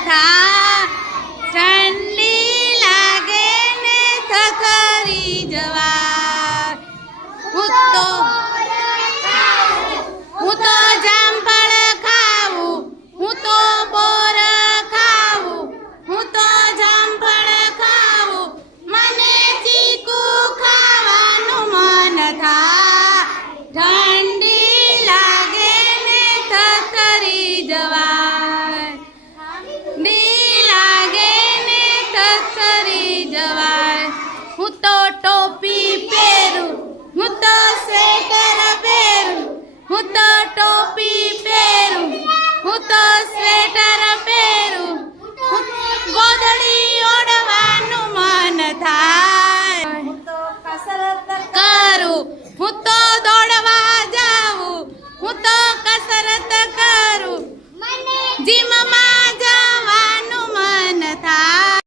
થા ઠંડી લાગે ને થકરી જવા હું તો જામફળ ખાવું હું તો બોર ખાવું હું તો જામફળ ખાવું મને ચીકુ ખાવાનું મન થા ઠંડી લાગે ને થકરી જવાય ઠંડી લાગે ને થકરી જવાય હું તો ટોપી પહેરું હું તો સ્વેટર પહેરું હું તો ટોપી પહેરું હું તો સ્વેટર